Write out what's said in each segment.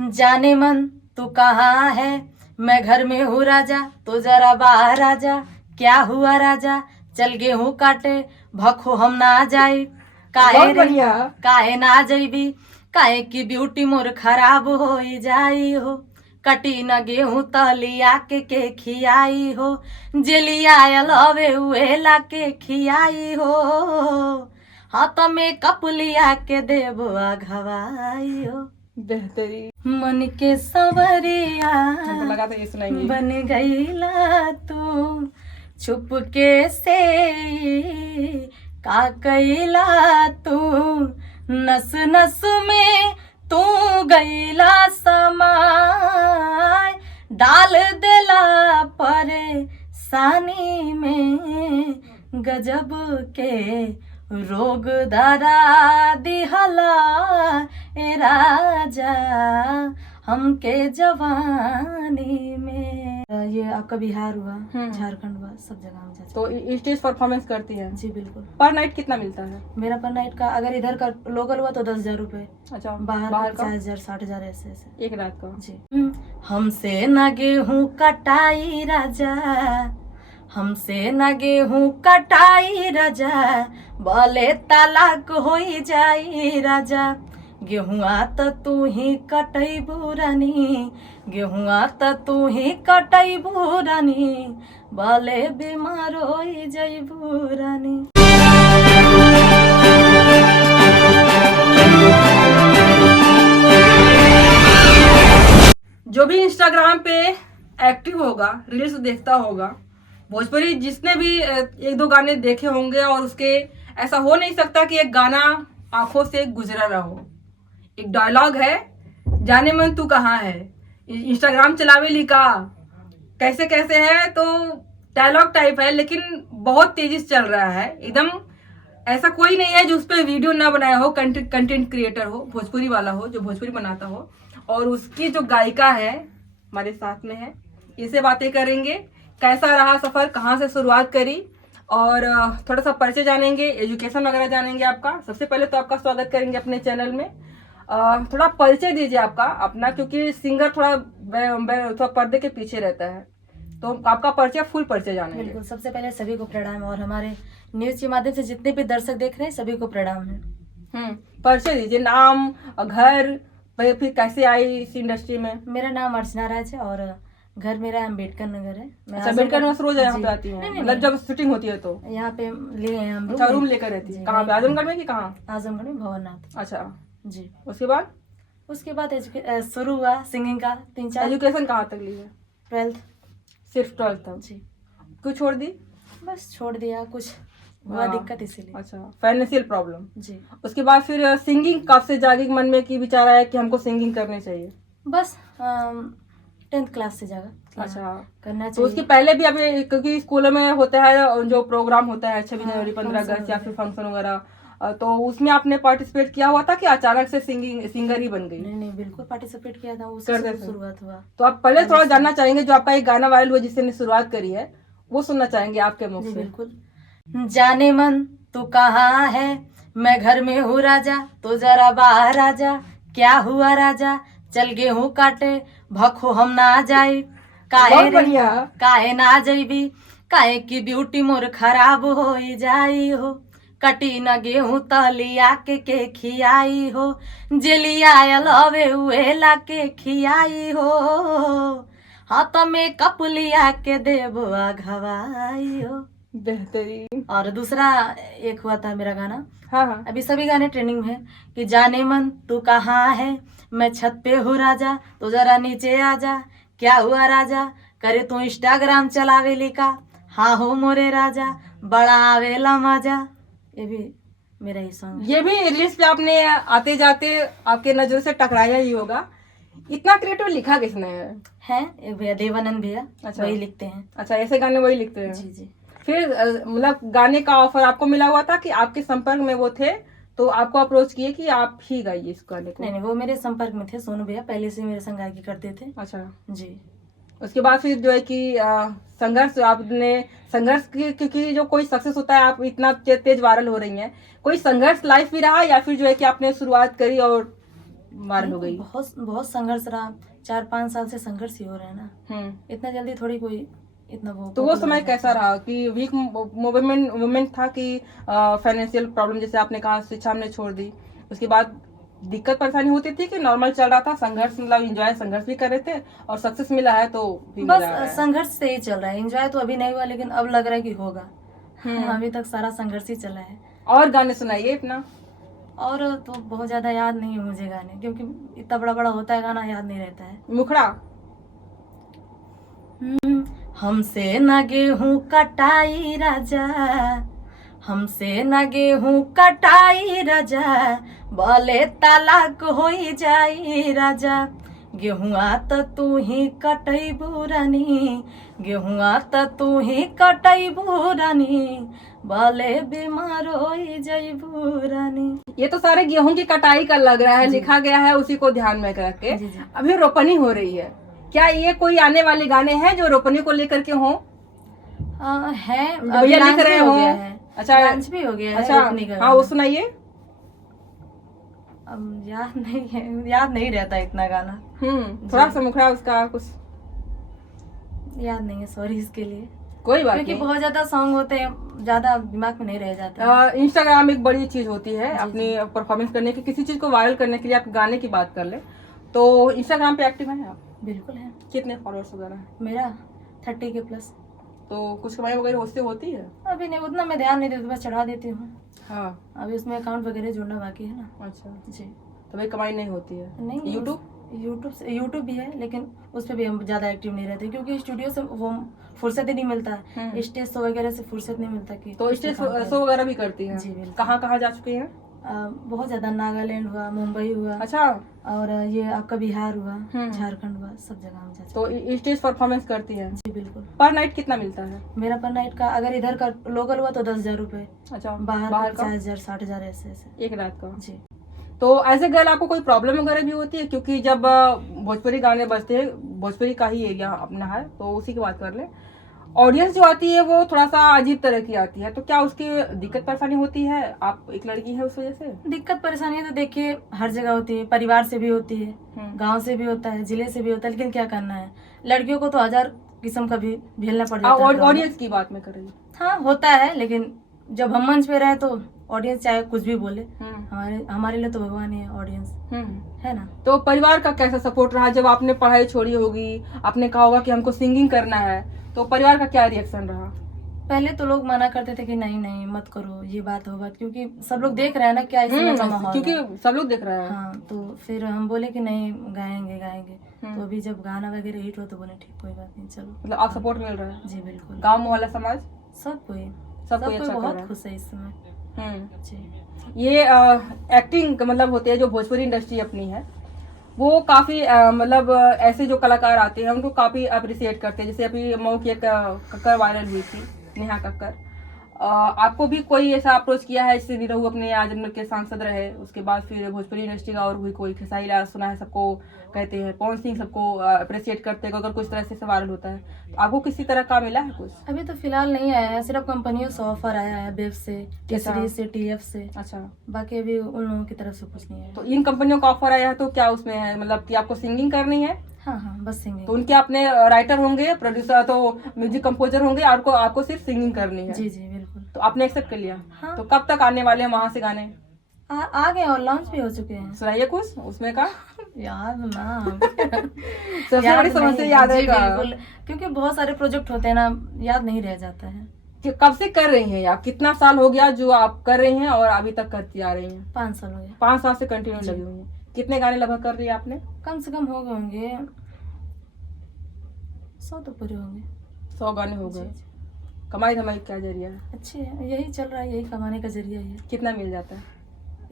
जाने मन तू कहाँ है, मैं घर में हूँ राजा, तो जरा बाहर आजा। क्या हुआ राजा, चल गेहूँ काटे, भखो हम ना जाई। काहे बहुत रे बढ़िया। काहे ना जइबी, काहे की ब्यूटी मोर खराब हो जाई हो। कटी न गेहूँ तलिया के खियाई हो, जेलिया लवे उहे ला के खियाई हो। हाँ तो मेकअप लिया के देबो घवाई हो। बेहतरीन। मन के सवरिया हमको लगा था ये सुनाएंगे। बन गईला तू चुपके से, का कैला तू नस नस में तू गईला समाय। डाल देला परेशानी में, गजब के रोग धरा दिहला ए राजा हमके जवानी में। ये आपका बिहार हुआ, झारखंड हुआ, सब जगह में जाती तो स्टेज परफॉर्मेंस करती है? जी बिल्कुल। पर नाइट कितना मिलता है? मेरा पर नाइट का अगर इधर का लोकल हुआ तो 10,000 रुपए, अच्छा, बाहर का का 50,000 60,000 ऐसे ऐसे एक रात का। जी। हमसे न गेहूँ कटाई राजा, हमसे न गेहूँ कटाई राजा, बोले तलाक होई जाई राजा। गेहुआ त तू ही कटैबू रानी, गेहुआ त तू ही कटैबू रानी, बोले बीमार होई जइबू रानी। जो भी इंस्टाग्राम पे एक्टिव होगा, रील्स देखता होगा, भोजपुरी जिसने भी एक दो गाने देखे होंगे, और उसके ऐसा हो नहीं सकता कि एक गाना आंखों से गुजरा ना हो। एक डायलॉग है, जाने मन तू कहाँ है। इंस्टाग्राम चलावे लिखा कैसे कैसे है, तो डायलॉग टाइप है, लेकिन बहुत तेजी से चल रहा है एकदम। ऐसा कोई नहीं है जो उस पर वीडियो ना बनाया हो, कंटेंट क्रिएटर हो, भोजपुरी वाला हो, जो भोजपुरी बनाता हो। और उसकी जो गायिका है हमारे साथ में है, इससे बातें करेंगे। कैसा रहा सफर, कहाँ से शुरुआत करी, और थोड़ा सा परिचय जानेंगे, एजुकेशन वगैरह जानेंगे आपका। सबसे पहले तो आपका स्वागत करेंगे अपने चैनल में। थोड़ा परिचय दीजिए आपका अपना, क्योंकि सिंगर थोड़ा पर्दे के पीछे रहता है, तो आपका परिचय, फुल परिचय जानेंगे। बिल्कुल। सबसे पहले सभी को प्रणाम, और हमारे न्यूज के माध्यम से जितने भी दर्शक देख रहे हैं सभी को प्रणाम है। परिचय दीजिए, नाम, घर, फिर कैसे आई इस इंडस्ट्री में। मेरा नाम अर्चना राज है, और घर मेरा अम्बेडकर नगर है। अच्छा, अम्बेडकर नगर रोज यहाँ पे आती है? मतलब जब शूटिंग होती है तो यहाँ पे लिए हैं हम। अच्छा, रूम लेकर रहती है? कहाँ पे, आजमगढ़ में कि कहाँ? आजमगढ़ में भवनाथ। अच्छा जी। उसके बाद शुरू हुआ सिंगिंग का 3-4। एजुकेशन कहाँ तक ली है? 12th। सिर्फ 12th तक? जी। क्यों छोड़ दी? बस छोड़ दिया, कुछ हुआ दिक्कत इसीलिए। अच्छा, फाइनेंशियल प्रॉब्लम। जी। उसके बाद फिर सिंगिंग कब से जागी मन में, कि विचार आया कि हमको सिंगिंग करनी चाहिए? बस 10th क्लास से जागा। अच्छा, करना तो चाहिए। उसके पहले भी अभी, क्योंकि स्कूलों में होता है जो प्रोग्राम होता है 26 जनवरी, 15 अगस्त, या फिर फंक्शन वगैरह, तो उसमें आपने पार्टिसिपेट किया हुआ था कि अचानक से सिंगर ही बन गई? नहीं, बिल्कुल पार्टिसिपेट किया था, उससे शुरुआत हुआ। तो आप पहले थोड़ा जानना चाहेंगे, जो आपका एक गाना वायरल हुआ जिससे शुरुआत करी है, वो सुनना चाहेंगे आपके मुख से। बिल्कुल। जाने मन तू कहाँ है, मैं घर में हूँ राजा, तो जरा बाहर आजा। क्या हुआ राजा, चल गेहूँ काटे, भखो हम ना जाई। काहे रे काहे ना जइबी, काहे की ब्यूटी मोर खराब हो जाई हो। कटी न गेहूँ तलिया के खियाई हो, जेलिया लवे उहे ला के खियाई हो। हाँ तो मेकअप लिया के देबो घवाई हो। बेहतरीन। और दूसरा एक हुआ था मेरा गाना। हाँ। अभी सभी गाने ट्रेंडिंग में है कि जाने मन तू कहाँ है, मैं छत पे हूँ राजा, तो जरा नीचे आजा। क्या हुआ राजा, करे तू इंस्टाग्राम चलावे लिखा, हाँ हो मोरे राजा, बड़ा आवेला मजा। ये भी मेरा ही सॉन्ग है। ये भी रील्स पे आपने आते जाते आपके नजर से टकराया ही होगा। इतना क्रिएटिव लिखा किसने है? एक भैया देवानंद भैया। अच्छा, वही लिखते हैं। अच्छा, ऐसे गाने वही लिखते हैं? जी जी। फिर मतलब गाने का ऑफर आपको मिला हुआ था कि आपके संपर्क में वो थे, तो आपको अप्रोच किए कि आप ही गाइए इस गाने को? नहीं, वो मेरे संपर्क में थे, सोनू भैया पहले से मेरे संग गायकी करते थे। अच्छा जी। उसके बाद फिर जो है कि संघर्ष क्योंकि जो कोई सक्सेस होता है, आप इतना तेज वायरल हो रही हैं, कोई संघर्ष लाइफ भी रहा, या फिर जो है कि आपने शुरुआत करी और वायरल हो गई। बहुत बहुत संघर्ष रहा, 4-5 साल से संघर्ष ही हो रहा है ना, इतना जल्दी थोड़ी कोई इतना वो तो वो समय कैसा रहा कि वीक मोमेंट था कि फाइनेंशियल प्रॉब्लम, जैसे आपने कहा शिक्षा हमने छोड़ दी, उसके बाद दिक्कत परेशानी होती थी कि नॉर्मल चल रहा था, संघर्ष मतलब एंजॉय संघर्ष भी कर रहे थे और सक्सेस मिला है तो भी बस मजा आ रहा है। संघर्ष से ही चल रहा है, एंजॉय तो अभी नहीं हुआ लेकिन अब लग रहा है कि होगा। अभी तक सारा संघर्ष ही चला है। और गाने सुनाइए अपना। और तो बहुत ज्यादा याद नहीं है मुझे गाने, क्योंकि इतना बड़ा बड़ा होता है गाना, याद नहीं रहता है। मुखड़ा। हमसे न गेहूं कटाई राजा, हमसे न गेहूं कटाई राजा, बोले तलाक होई जाई राजा, गेहुआ त तू ही कटैबू रानी, गेहुआ त तू ही कटैबू रानी, बोले बीमार होई जाइबू रानी। ये तो सारे गेहूं की कटाई का लग रहा है, लिखा गया है उसी को ध्यान में रख के। जी, जी। अभी रोपनी हो रही है, क्या ये कोई आने वाले गाने हैं जो रोपनी को लेकर के हों? है, भैया लिख रहे हो? अच्छा, लॉन्च भी हो गया है। अच्छा, रोपनी का हाँ वो सुनाइए। अब याद नहीं है, याद नहीं रहता इतना गाना। थोड़ा सा मुखड़ा उसका कुछ याद नहीं है, सॉरी इसके लिए। कोई बात क्योंकि नहीं। बहुत ज्यादा सॉन्ग होते हैं, ज्यादा दिमाग में नहीं रह जाता। इंस्टाग्राम एक बड़ी चीज होती है जी, अपनी परफॉर्मेंस करने की, किसी चीज को वायरल करने के लिए। आप गाने की बात कर ले तो इंस्टाग्राम पे एक्टिव हैं आप? बिल्कुल है। कितने फॉलोअर्स वगैरह हैं? मेरा 30 के प्लस। तो कुछ कमाई वगैरह उससे होती है? अभी नहीं, उतना मैं ध्यान नहीं देती, बस चढ़ा देती हूँ। हाँ। अभी उसमें अकाउंट वगैरह जोड़ना बाकी है ना। अच्छा, जी। तो भाई कमाई नहीं होती है? नहीं, यूट्यूब भी है लेकिन उस पर भी हम ज्यादा एक्टिव नहीं रहते, क्योंकि स्टूडियो से वो फुर्सत ही नहीं मिलता है, स्टेज शो वगैरह से फुर्सत नहीं मिलता कि तो स्टेज शो वगैरह भी करती हैं? जी, बिल्कुल। कहाँ कहाँ जा चुकी हैं? बहुत ज्यादा, नागालैंड हुआ, मुंबई हुआ, अच्छा, और ये आपका बिहार हुआ, झारखंड हुआ, सब जगह हम जा चुके तो स्टेज परफॉर्मेंस करती हैं? हैं। जी बिल्कुल। पर नाइट कितना मिलता है? मेरा पर नाइट का अगर इधर का लोकल हुआ तो 10,000 रुपए, अच्छा, बाहर का 50,000 60,000 ऐसे ऐसे। एक रात का? जी। तो एज ए गर्ल आपको कोई प्रॉब्लम वगैरह भी होती है? क्योंकि जब भोजपुरी गाने बजते हैं, भोजपुरी का ही एरिया अपना है तो उसी की बात कर ले, ऑडियंस जो आती है वो थोड़ा सा अजीब तरह की आती है, तो क्या उसकी दिक्कत परेशानी होती है? आप एक लड़की है उस वजह से? दिक्कत परेशानी तो देखिए हर जगह होती है, परिवार से भी होती है, गांव से भी होता है, जिले से भी होता है, लेकिन क्या करना है, लड़कियों को तो 1000 किस्म का भी झेलना पड़ जाता है। ऑडियंस की बात में कर रही हूँ। हाँ होता है, लेकिन जब हम मंच पे रहे तो ऑडियंस चाहे कुछ भी बोले, हमारे लिए तो भगवान ही है ऑडियंस, है ना। तो परिवार का कैसा सपोर्ट रहा जब आपने पढ़ाई छोड़ी होगी? आपने कहा होगा कि हमको सिंगिंग करना है, तो परिवार का क्या रिएक्शन रहा? पहले तो लोग मना करते थे कि नहीं नहीं मत करो, ये बात होगा, क्योंकि सब लोग देख रहे हैं ना क्या इस समय का माहौल है। क्योंकि सब लोग देख रहे हैं। हाँ, तो फिर हम बोले कि नहीं गाएंगे। तो अभी जब गाना वगैरह हिट हो तो बोले ठीक, कोई बात नहीं, चलो। मतलब आप सपोर्ट मिल रहा है? जी बिल्कुल। गाँव मोहल्ला समाज सब कोई अच्छा बहुत कर रहा है। खुश है इस समय। जी। ये एक्टिंग मतलब होती है, जो भोजपुरी इंडस्ट्री अपनी है वो काफी मतलब ऐसे जो कलाकार आते हैं उनको काफी अप्रिशिएट करते हैं। जैसे अभी मऊ की एक कक्कर वायरल हुई थी, नेहा कक्कर, आपको भी कोई ऐसा अप्रोच किया है? जैसे निरहू अपने आजमगढ़ के सांसद रहे, उसके बाद फिर भोजपुरी इंडस्ट्री का और भी कोई खेसारी लाल सुना है, सबको कहते हैं, पवन सिंह सबको अप्रिशिएट करते हैं अगर कुछ तरह से वायरल होता है, तो आपको किसी तरह का मिला है कुछ? अभी तो फिलहाल नहीं आया है, सिर्फ कंपनियों से ऑफर आया है, वेब से, टीसरी से, टीएफ से। अच्छा, बाकी अभी उन लोगों की तरफ से कुछ नहीं है। तो इन कंपनियों का ऑफर आया है तो क्या उसमें है, मतलब कि आपको सिंगिंग करनी है? हाँ, बस सिंगिंग। तो उनके अपने राइटर होंगे, प्रोड्यूसर, तो म्यूजिक कंपोजर होंगे, आपको सिर्फ सिंगिंग करनी है? जी बिल्कुल। तो आपने एक्सेप्ट कर लिया? हाँ। तो कब तक आने वाले हैं वहां से गाने? आ गए और लॉन्च भी हो चुके हैं। सुनाइए कुछ उसमें का। याद ना सबसे बड़ी समस्या याद है का? बिल्कुल, क्योंकि बहुत सारे प्रोजेक्ट होते हैं ना, याद नहीं रह जाता है। कि कब से कर रही हैं आप? कितना साल हो गया जो आप कर रही हैं और अभी तक करती आ रही हैं? 5 साल हो गए। 5 साल से कंटिन्यू लगी हुई हैं। कितने गाने लगभग कर रही है आपने? कम से कम हो गए होंगे 100 तो पूरे होंगे। 100 गाने हो गए। कमाई धमाई क्या जरिया है? अच्छे है, यही चल रहा है, यही कमाने का जरिया है। कितना मिल जाता है?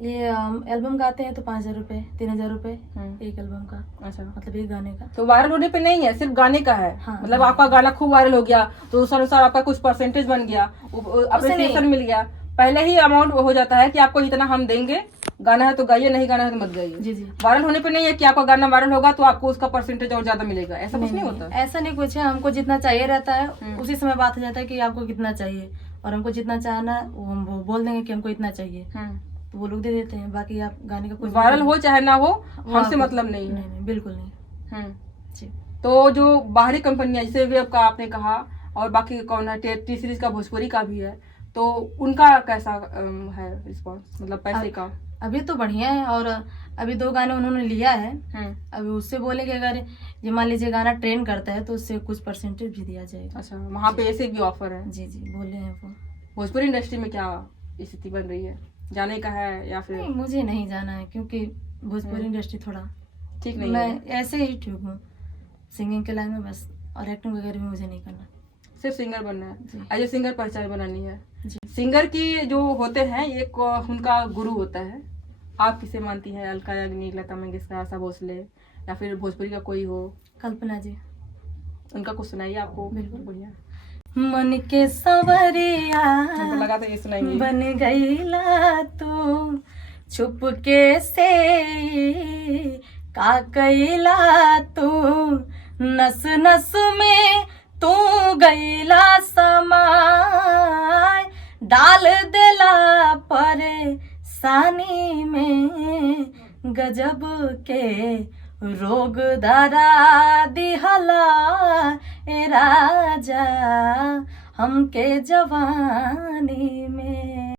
ये एल्बम गाते हैं तो 5,000 रुपए, 3,000 रुपए एक एल्बम का। अच्छा, मतलब एक गाने का। तो वायरल होने पे नहीं है, सिर्फ गाने का है। हाँ, मतलब आपका गाना खूब वायरल हो गया तो उस अनुसार आपका कुछ परसेंटेज बन गया, अप्रिसिएशन मिल गया, पहले ही अमाउंट हो जाता है कि आपको इतना हम देंगे, गाना है तो गाइए, नहीं गाना है तो मत गाइए। जी। वायरल होने पे नहीं है कि आपका गाना वायरल होगा तो आपको उसका परसेंटेज और ज्यादा मिलेगा, ऐसा कुछ नहीं होता? ऐसा नहीं कुछ है, हमको जितना चाहिए रहता है उसी समय बात हो जाता है कि आपको कितना चाहिए, और हमको जितना चाहना वो हम बोल देंगे कि हमको इतना चाहिए, तो वो लोग दे देते हैं, बाकी आप गाने का कुछ वायरल हो चाहे ना हो, वो हमसे आपको- मतलब नहीं है। नहीं बिल्कुल नहीं। हम्म। जी। तो जो बाहरी कंपनियां जैसे वेब का आपने कहा, और बाकी कौन है, टी सीरीज का, भोजपुरी का भी है, तो उनका कैसा है रिस्पॉन्स, मतलब पैसे का? अभी तो बढ़िया है, और अभी 2 गाने उन्होंने लिया है। हम्म। अभी उससे बोले कि अगर ये मान लीजिए गाना ट्रेंड करता है तो उससे कुछ परसेंटेज भी दिया जाएगा। अच्छा, वहाँ पे ऐसे भी ऑफर है? जी जी बोले हैं वो। भोजपुरी इंडस्ट्री में क्या स्थिति बन रही है, जाने का है या फिर? नहीं मुझे नहीं जाना है, क्योंकि भोजपुरी इंडस्ट्री थोड़ा ठीक नहीं मैं है? ऐसे ही ठीक हूँ सिंगिंग के लाइन में बस, और एक्टिंग वगैरह में मुझे नहीं करना। सिर्फ सिंगर बनना जी। है, एज ए सिंगर पहचान बनानी है। जी। सिंगर की जो होते हैं एक उनका गुरु होता है, आप किसे मानती हैं? अलका याग्निक, लता मंगेशकर, आशा भोसले, या फिर भोजपुरी का कोई हो? कल्पना जी। उनका कुछ सुनाइए आपको। बिल्कुल। बढ़िया, मन के सवरिया हमको लगा था ये सुनाएंगे। बन गईला तू चुपके से, का कईला तू नस नस में, तू गईला समाय, डाल देला परेशानी में, गजब के रोग धरा दिहला ए राजा हमके जवानी में।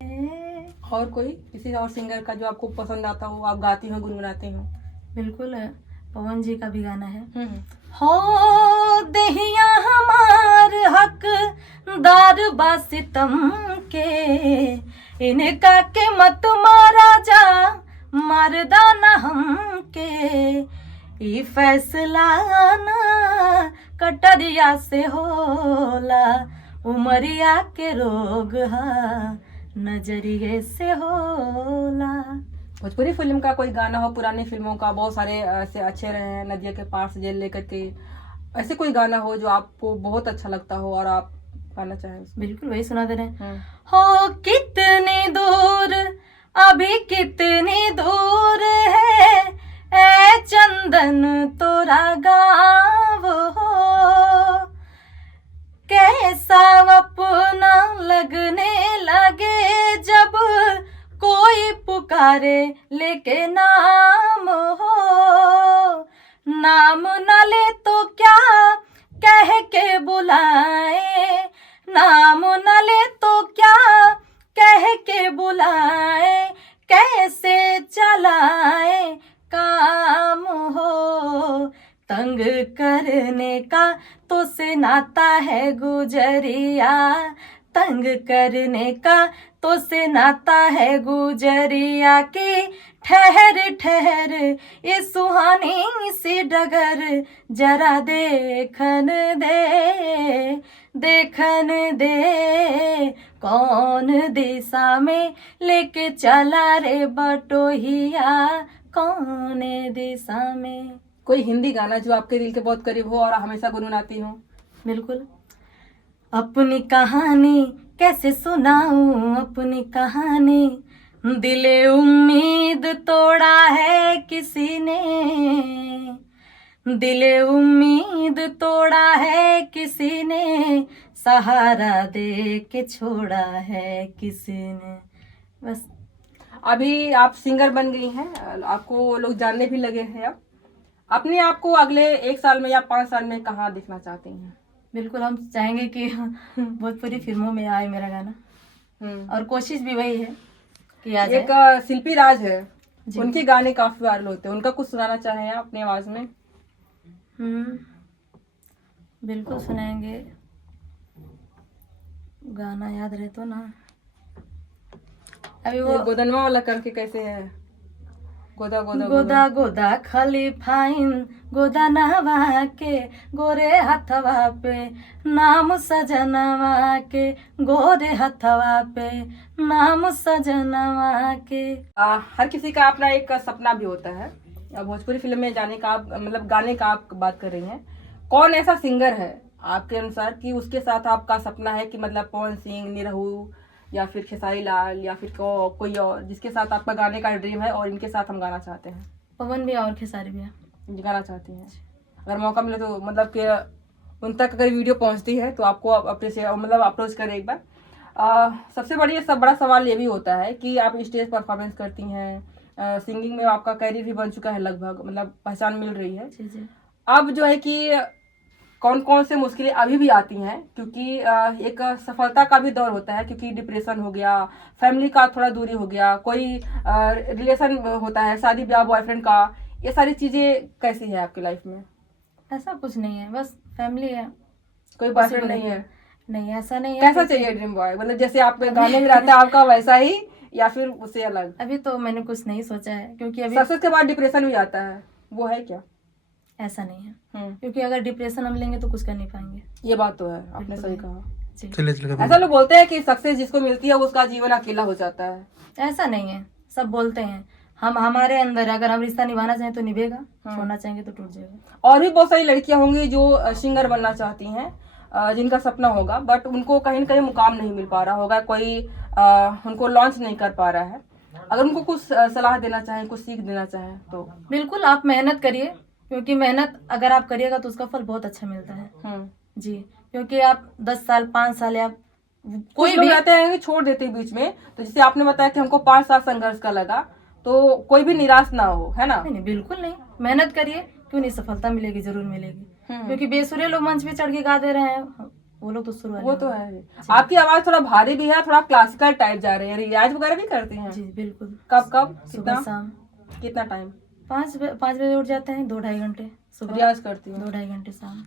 और कोई किसी और सिंगर का जो आपको पसंद आता हो, आप गाती हो, गुनगुनाती हो? बिल्कुल पवन जी का भी गाना है। हम्म। हो देहिया हमार हक दार बा सितम के, इनका के मत मारा जा मारदा न हमके, ई फैसला ना कटरिया से होला, उमरिया के रोग हा नजरिए से होला। भोजपुरी फिल्म का कोई गाना हो, पुरानी फिल्मों का बहुत सारे ऐसे अच्छे रहे हैं, नदिया के पार से जेल लेकर के, ऐसे कोई गाना हो जो आपको बहुत अच्छा लगता हो और आप गाना चाहें उसमें? बिल्कुल वही सुना दे रहे हैं। हम्म। हो कितनी दूर अभी कितनी दूर है ए चंदन तोरा गाँव हो, कैसा अपना लगने लगे जब कोई पुकारे लेके नाम हो, नाम न ले तो क्या कह के बुलाए, नाम न ले तो क्या कह के बुलाए, कैसे चलाए काम हो, तंग करने का तो से नाता है गुजरिया, तंग करने का तो से नाता है गुजरिया की, ठहर ठहर ये सुहानी सी डगर जरा देखन दे, देखन दे, कौन दिशा में लेके चला रे बटोहिया, कौन दिशा में। कोई हिंदी गाना जो आपके दिल के बहुत करीब हो और हमेशा गुनगुनाती हो? बिल्कुल। अपनी कहानी कैसे सुनाऊं, अपनी कहानी, दिले उम्मीद तोड़ा है किसी ने, दिले उम्मीद तोड़ा है किसी ने, सहारा दे के छोड़ा है किसी ने। बस। अभी आप सिंगर बन गई हैं, आपको लोग जानने भी लगे हैं। अब अपने आप को अगले 1 साल में या 5 साल में कहाँ देखना चाहती हैं? बिल्कुल हम चाहेंगे कि भोजपुरी फिल्मों में आए मेरा गाना, और कोशिश भी वही है कि आ जाए। एक शिल्पी राज है, जी। उनके गाने काफी वायरल होते हैं, उनका कुछ सुनाना चाहें आप अपनी आवाज में? बिल्कुल सुनाएंगे, गाना याद रहे तो ना। अभी वो गोदनवा वाला करके कैसे है? गोदा गोदा गोदा गोदा खाली फाइन, गोदा नहवा के गोरे हथवा पे, नाम सजनवा के गोरे हथवा पे, नाम सजनवा के। हर किसी का अपना एक सपना भी होता है। भोजपुरी फिल्म में जाने का आप मतलब गाने का आप बात कर रही हैं, कौन ऐसा सिंगर है आपके अनुसार कि उसके साथ आपका सपना है कि मतलब पवन सिंह, निरहू या फिर खेसारी लाल या फिर कोई और जिसके साथ आपका गाने का ड्रीम है और इनके साथ हम गाना चाहते हैं? पवन भी और खेसारी भी गाना चाहती हैं? अगर मौका मिले तो मतलब कि उन तक अगर वीडियो पहुंचती है तो आपको अप्रिशिएट मतलब अप्रोच करें एक बार। सबसे बड़ा सवाल ये भी होता है कि आप स्टेज परफॉर्मेंस करती हैं, सिंगिंग में आपका कैरियर भी बन चुका है लगभग, मतलब पहचान मिल रही है। जी जी। अब जो है कि कौन कौन से मुश्किलें अभी भी आती हैं, क्योंकि एक सफलता का भी दौर होता है, क्योंकि डिप्रेशन हो गया, फैमिली का थोड़ा दूरी हो गया, कोई रिलेशन होता है, शादी ब्याह, बॉयफ्रेंड का, ये सारी चीजें कैसी है आपकी लाइफ में? ऐसा कुछ नहीं है, बस फैमिली है। कोई उसी बॉयफ्रेंड को नहीं लेके। है? नहीं, ऐसा नहीं है। कैसा लेकिन चाहिए ड्रीम बॉय, मतलब जैसे आप गाने में रहता है आपका वैसा ही, या फिर उससे अलग? अभी तो मैंने कुछ नहीं सोचा है, क्योंकि अभी सक्सेस के बाद डिप्रेशन भी आता है, वो है क्या? ऐसा नहीं है, हम्म, क्योंकि अगर डिप्रेशन हम लेंगे तो कुछ कर नहीं पाएंगे। ये बात तो है, आपने बिल्कुल सही नहीं। कहा। जी। चलिए ऐसा लोग बोलते हैं कि सक्सेस जिसको मिलती है उसका जीवन अकेला हो जाता है। ऐसा नहीं है, सब बोलते हैं। हम हमारे अंदर अगर हम रिश्ता निभाना चाहें तो निभेगा, छोड़ना चाहेंगे तो टूट जाएगा। और भी बहुत सारी लड़कियां होंगी जो सिंगर बनना चाहती हैं, जिनका सपना होगा, बट उनको कहीं न कहीं मुकाम नहीं मिल पा रहा होगा, कोई उनको लॉन्च नहीं कर पा रहा है। अगर उनको कुछ सलाह देना चाहें, कुछ सीख देना चाहें तो? बिल्कुल, आप मेहनत करिए, क्योंकि मेहनत अगर आप करिएगा तो उसका फल बहुत अच्छा मिलता है। जी, क्योंकि आप 10 साल 5 साल या कोई लोग रहते हैं कि छोड़ देते हैं बीच में, तो जैसे आपने बताया कि हमको 5 साल संघर्ष का लगा, तो कोई भी निराश ना हो, है ना? नहीं, बिल्कुल नहीं, मेहनत करिए, क्यों नहीं, सफलता मिलेगी, जरूर मिलेगी। क्योंकि बेसुरे लोग मंच पे चढ़ के गा दे रहे हैं, वो लोग तो शुरुआत। वो तो है। आपकी आवाज थोड़ा भारी भी है, थोड़ा क्लासिकल टाइप जा रही है, रियाज वगैरह भी करती हैं? जी बिल्कुल। कब कब, सुबह शाम कितना टाइम 5 बजे उठ जाते हैं, 2-2.5 घंटे सुबह, रियाज करती हैं? 2-2.5 घंटे शाम।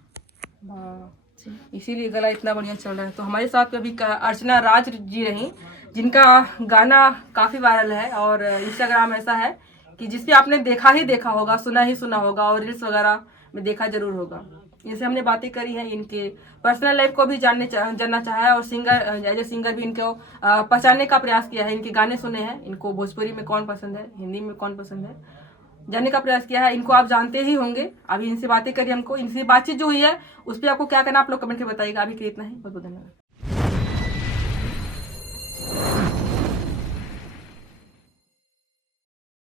हाँ, जी। इसीलिए गला इतना बढ़िया चल रहा है। तो हमारे साथ अभी अर्चना राज जी रही, जिनका गाना काफी वायरल है, और इंस्टाग्राम ऐसा है कि जिसपे आपने देखा ही देखा होगा, सुना ही सुना होगा, और रील्स वगैरह में देखा जरूर होगा। इनसे हमने बातें करी हैं, इनके पर्सनल लाइफ को भी जानना चाहा है, और सिंगर एज ए सिंगर भी इनको पहचानने का प्रयास किया है। इनके गाने सुने हैं, इनको भोजपुरी में कौन पसंद है, हिंदी में कौन पसंद है, जानने का प्रयास किया है। इनको आप जानते ही होंगे, अभी इनसे बातें करी हमको, इनसे बातचीत जो हुई है उस पर आपको क्या करना, आप लोग कमेंट में बताइएगा। अभी के लिए इतना ही, बहुत बहुत धन्यवाद।